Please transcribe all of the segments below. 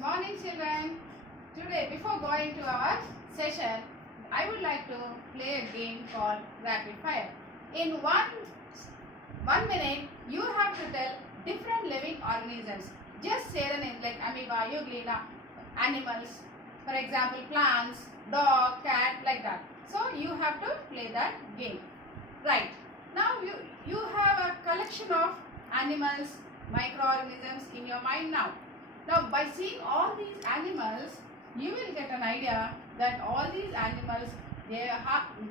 Good morning, children. Today, before going to our session, I would like to play a game called Rapid Fire. In one minute, you have to tell different living organisms. Just say the names like amoeba, euglena, animals. For example, plants, dog, cat, like that. So you have to play that game. Right. Now you have a collection of animals, microorganisms in your mind now. Now by seeing all these animals, you will get an idea that all these animals they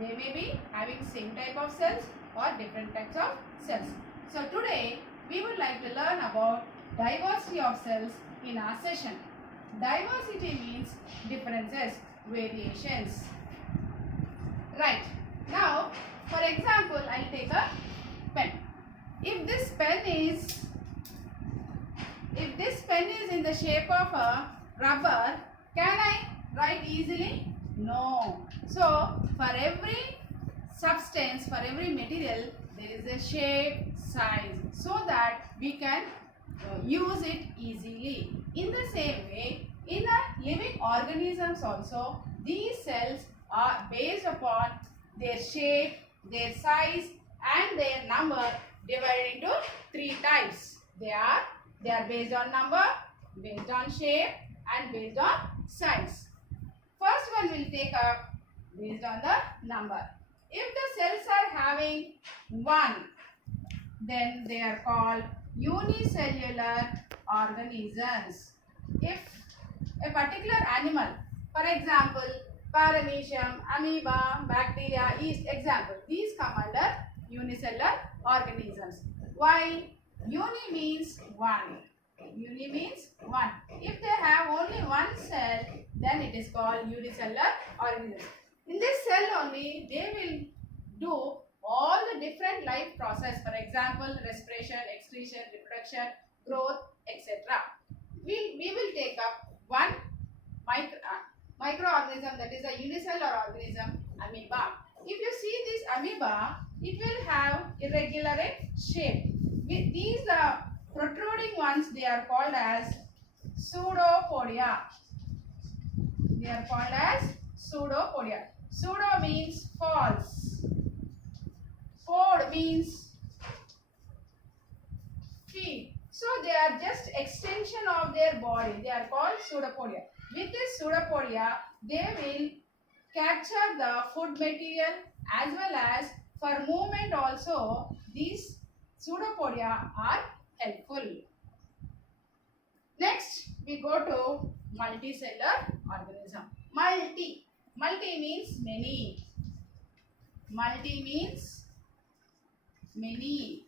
may be having same type of cells or different types of cells. So today we would like to learn about diversity of cells in our session. Diversity means differences, variations. Right. Now for example, I'll take a pen. If this pen is in the shape of a rubber, can I write easily? No. So for every substance, for every material, there is a shape, size, so that we can use it easily. In the same way, in a living organisms also, these cells are based upon their shape, their size and their number, divided into three types. They are based on number, based on shape and based on size. First one will take up based on the number. If the cells are having 1, then they are called unicellular organisms. If a particular animal, for example, paramecium, amoeba, bacteria, yeast, example, these come under unicellular organisms. Why? Uni means 1. Uni means 1. If they have only one cell, then it is called unicellular organism. In this cell only, they will do all the different life process. For example, respiration, excretion, reproduction, growth, etc. We will take up one microorganism, that is a unicellular organism, amoeba. If you see this amoeba, it will have irregular shape. With these protruding ones, they are called as pseudopodia. They are called as pseudopodia. Pseudo means false. Pod means feet. So they are just extension of their body. They are called pseudopodia. With this pseudopodia, they will capture the food material as well as for movement also. These pseudopodia are helpful. Next, we go to multicellular organism. Multi means many. Multi means many.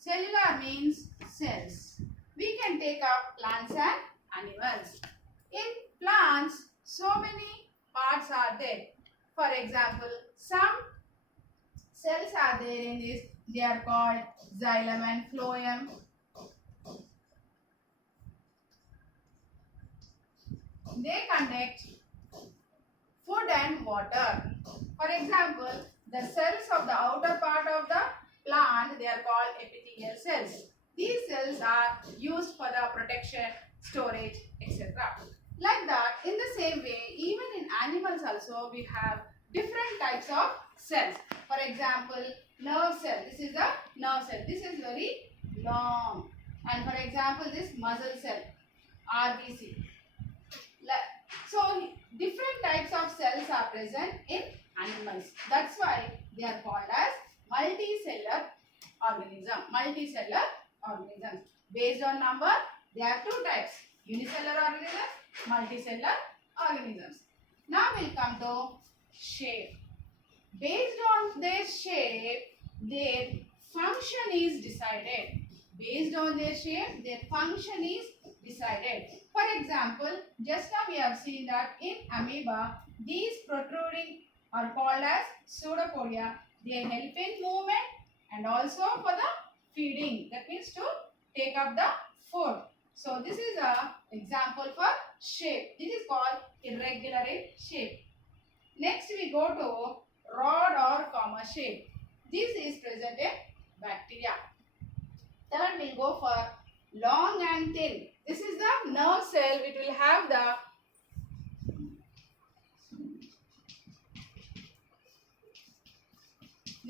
Cellular means cells. We can take up plants and animals. In plants, so many parts are there. For example, some cells are there in this. They are called xylem and phloem. They conduct food and water. For example, the cells of the outer part of the plant, they are called epithelial cells. These cells are used for the protection, storage, etc. Like that, in the same way, even in animals also, we have different types of cells. For example, nerve cell. This is a nerve cell. This is very long. And for example, this muscle cell, RBC. So, different types of cells are present in animals. That's why they are called as multicellular organism. Multicellular organisms. Based on number, there are two types. Unicellular organisms, multicellular organisms. Now we'll come to shape. Based on their shape, their function is decided. Based on their shape, their function is decided. For example, just now we have seen that in amoeba, these protruding are called as pseudopodia. They help in movement and also for the feeding. That means to take up the food. So this is an example for shape. This is called irregular in shape. Next we go to rod or comma shape. This is present in bacteria. Third we'll go for long and thin. This is the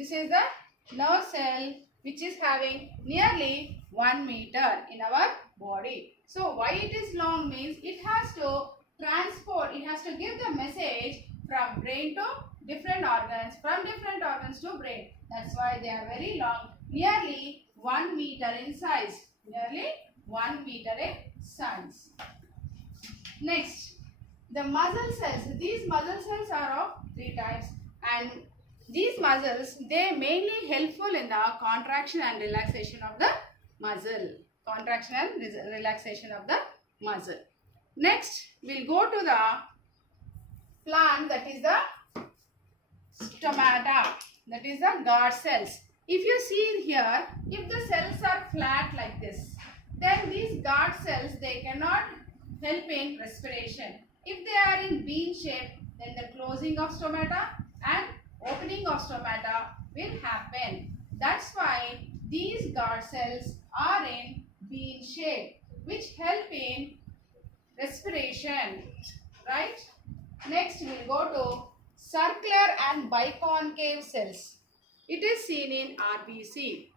This is the nerve cell which is having nearly 1 meter in our body. So why it is long means it has to transport, it has to give the message from brain to different organs, from different organs to brain. That's why they are very long, nearly 1 meter in size. Nearly 1 meter in size. Next, the muscle cells. These muscle cells are of 3 types, and these muscles, they mainly helpful in the contraction and relaxation of the muscle. Contraction and relaxation of the muscle. Next, we'll go to the plant, that is the stomata, that is the guard cells. If you see here, if the cells are flat like this, then these guard cells, they cannot help in respiration. If they are in bean shape, then the closing of stomata and opening of stomata will happen. That's why these guard cells are in bean shape, which help in respiration, right? Next, we'll go to circular and biconcave cells. It is seen in RBC.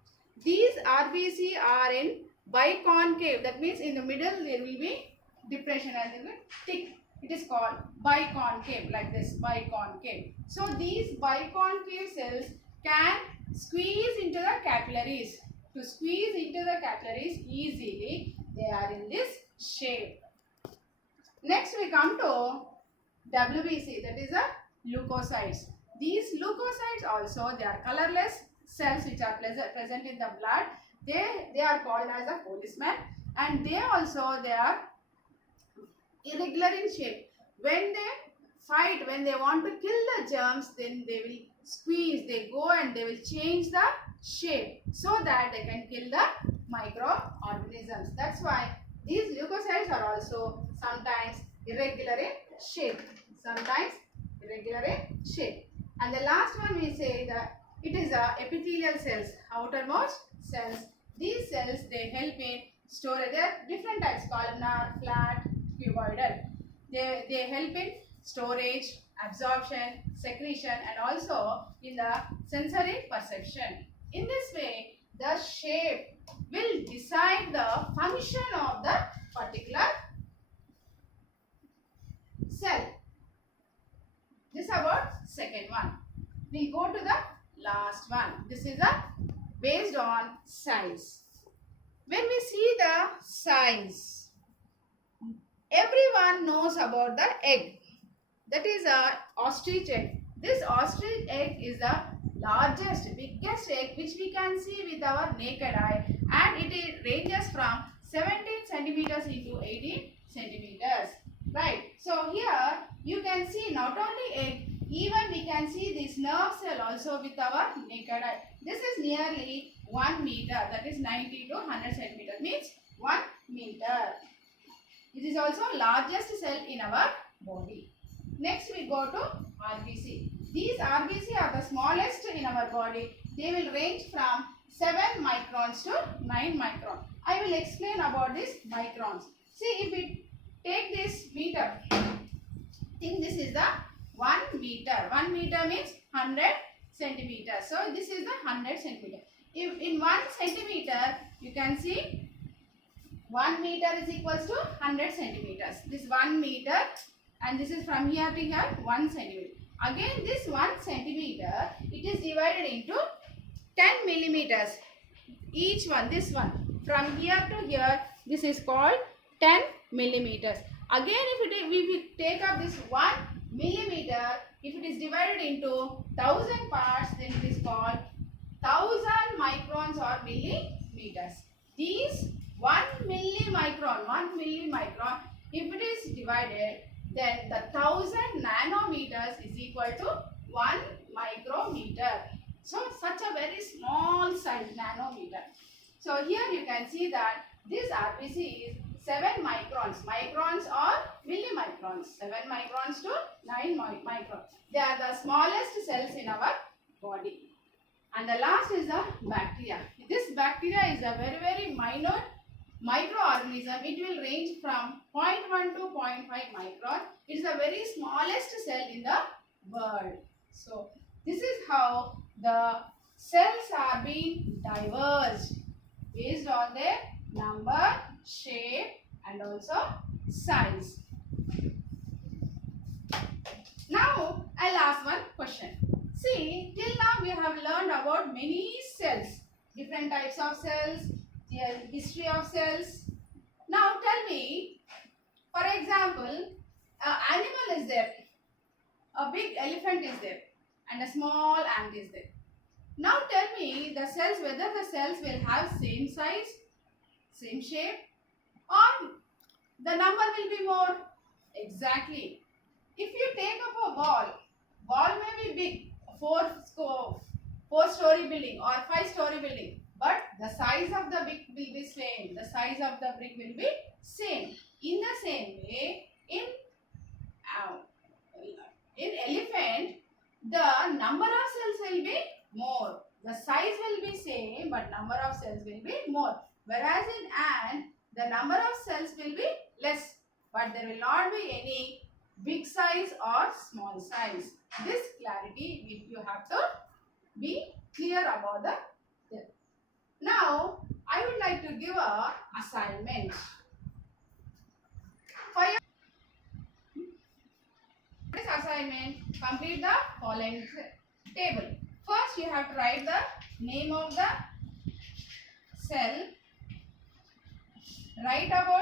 These RBC are in biconcave. That means in the middle there will be depression and there will be thick. It is called biconcave, like this, biconcave. So these biconcave cells can squeeze into the capillaries. To squeeze into the capillaries easily, they are in this shape. Next we come to WBC, that is the leukocytes. These leukocytes also, they are colorless cells which are present in the blood. They are called as a policeman, and they are irregular in shape. When they fight, when they want to kill the germs, then they will squeeze, they go and they will change the shape so that they can kill the microorganisms. That's why these leukocytes are also sometimes irregular in shape. Sometimes irregular in shape. And the last one we say that it is the epithelial cells, outermost cells. These cells, they help in storage. There are different types, columnar, flat, cuboidal. They help in storage, absorption, secretion, and also in the sensory perception. In this way, the shape will decide the function of the particular cell. This is about second one. We go to the last one. This is based on size. When we see the size, everyone knows about the egg. That is a ostrich egg. This ostrich egg is the largest, biggest egg which we can see with our naked eye, and it ranges from 17 centimeters into 18 centimeters. Right. So here you can see not only egg, even we can see this nerve cell also with our naked eye. This is nearly 1 meter, that is 90 to 100 centimeters, means 1 meter. It is also largest cell in our body. Next we go to RBC. These RBC are the smallest in our body. They will range from 7 microns to 9 microns. I will explain about these microns. See, if we take this meter, think this is the 1 meter. 1 meter means 100 centimeters. So this is the 100 centimeter. If in 1 centimeter, you can see 1 meter is equals to 100 centimeters. This 1 meter, and this is from here to here 1 centimeter. Again this 1 centimeter, it is divided into 10 millimeters. Each one, this one, from here to here, this is called 10 millimeters. Again, if we take up this 1 millimeter, if it is divided into 1000 parts, then it is called 1000 microns or millimeters. These 1 millimicron, if it is divided, then the 1000 nanometers is equal to 1 micrometer. So such a very small size, nanometer. So here you can see that this RBC is 7 microns. Microns or millimicrons. 7 microns to 9 microns. They are the smallest cells in our body. And the last is the bacteria. This bacteria is a very, very minute microorganism. It will range from 0.1 to 0.5 micron. It is the very smallest cell in the world. So this is how the cells are being diverged based on their number, shape and also size. Now I'll ask one question. See, till now we have learned about many cells, different types of cells, their history of cells. Now tell me, for example, an animal is there, a big elephant is there and a small ant is there. Now tell me the cells, whether the cells will have same size, same shape or the number will be more. Exactly. If you take up a ball may be big, four-story building or five-story building, but the size of the brick will be same. The size of the brick will be same. In the same way, in elephant, the number of cells will be more. The size will be same, but number of cells will be more. Whereas in ant, the number of cells will be less, but there will not be any big size or small size. This clarity you have to be clear about the. Now, I would like to give a assignment. For your this assignment, complete the following table. First, you have to write the name of the cell. Write about